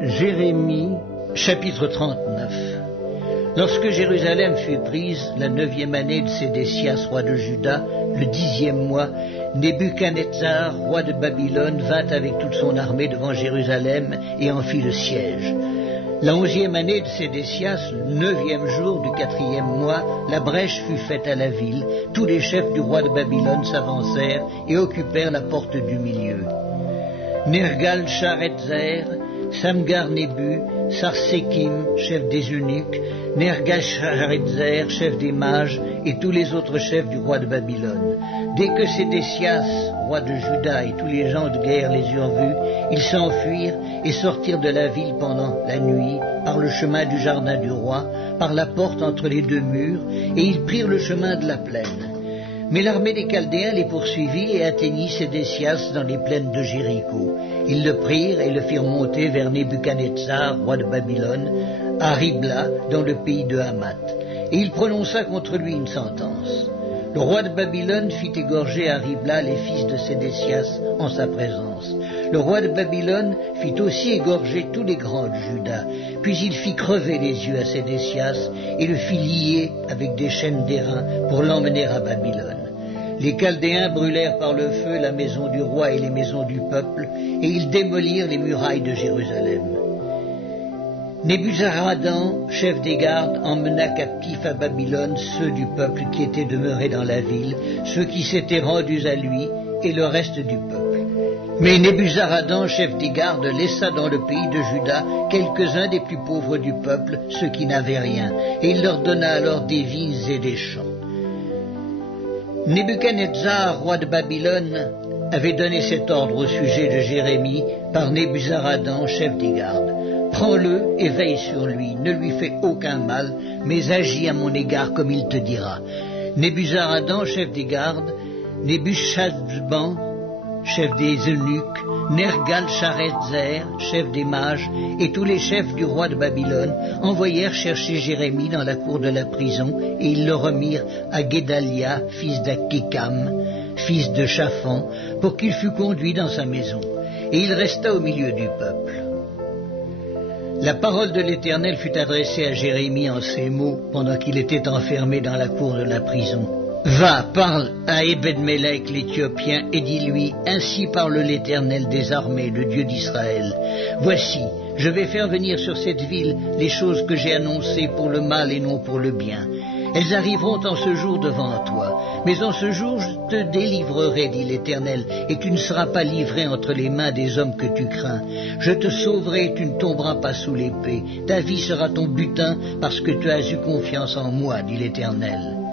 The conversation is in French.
Jérémie, chapitre 39. Lorsque Jérusalem fut prise, la 9e année de Sédécias, roi de Juda, le 10e mois, Nebuchadnezzar, roi de Babylone, vint avec toute son armée devant Jérusalem et en fit le siège. La 11e année de Sédécias, le 9e jour du 4e mois, la brèche fut faite à la ville. Tous les chefs du roi de Babylone s'avancèrent et occupèrent la porte du milieu. Nergal-Sharezer, Samgar-Nébu, Sarsékim, chef des eunuques, Nergal-Sharezer, chef des mages, et tous les autres chefs du roi de Babylone. Dès que Sédécias, roi de Juda, et tous les gens de guerre les eurent vus, ils s'enfuirent et sortirent de la ville pendant la nuit, par le chemin du jardin du roi, par la porte entre les deux murs, et ils prirent le chemin de la plaine. Mais l'armée des Chaldéens les poursuivit et atteignit Sédécias dans les plaines de Jéricho. Ils le prirent et le firent monter vers Nebuchadnezzar, roi de Babylone, à Ribla, dans le pays de Hamath. Et il prononça contre lui une sentence. Le roi de Babylone fit égorger à Ribla les fils de Sédécias en sa présence. Le roi de Babylone fit aussi égorger tous les grands de Juda. Puis il fit crever les yeux à Sédécias et le fit lier avec des chaînes d'airain pour l'emmener à Babylone. Les Chaldéens brûlèrent par le feu la maison du roi et les maisons du peuple, et ils démolirent les murailles de Jérusalem. Nebuzaradan, chef des gardes, emmena captifs à Babylone ceux du peuple qui étaient demeurés dans la ville, ceux qui s'étaient rendus à lui, et le reste du peuple. Mais Nebuzaradan, chef des gardes, laissa dans le pays de Juda quelques-uns des plus pauvres du peuple, ceux qui n'avaient rien, et il leur donna alors des vignes et des champs. Nebuchadnezzar, roi de Babylone, avait donné cet ordre au sujet de Jérémie par Nebuzaradan, chef des gardes. Prends-le et veille sur lui, ne lui fais aucun mal, mais agis à mon égard comme il te dira. Nebuzaradan, chef des gardes, Nebuchadnezzar, chef des eunuques, Nergal-Sharezer, chef des mages, et tous les chefs du roi de Babylone envoyèrent chercher Jérémie dans la cour de la prison, et ils le remirent à Guédalia, fils d'Akikam, fils de Shaphan, pour qu'il fût conduit dans sa maison. Et il resta au milieu du peuple. La parole de l'Éternel fut adressée à Jérémie en ces mots, pendant qu'il était enfermé dans la cour de la prison. Va, parle à Ebed-Mélec l'Éthiopien, et dis-lui, ainsi parle l'Éternel des armées, le Dieu d'Israël. Voici, je vais faire venir sur cette ville les choses que j'ai annoncées pour le mal et non pour le bien. Elles arriveront en ce jour devant toi. Mais en ce jour je te délivrerai, dit l'Éternel, et tu ne seras pas livré entre les mains des hommes que tu crains. Je te sauverai et tu ne tomberas pas sous l'épée. Ta vie sera ton butin parce que tu as eu confiance en moi, dit l'Éternel.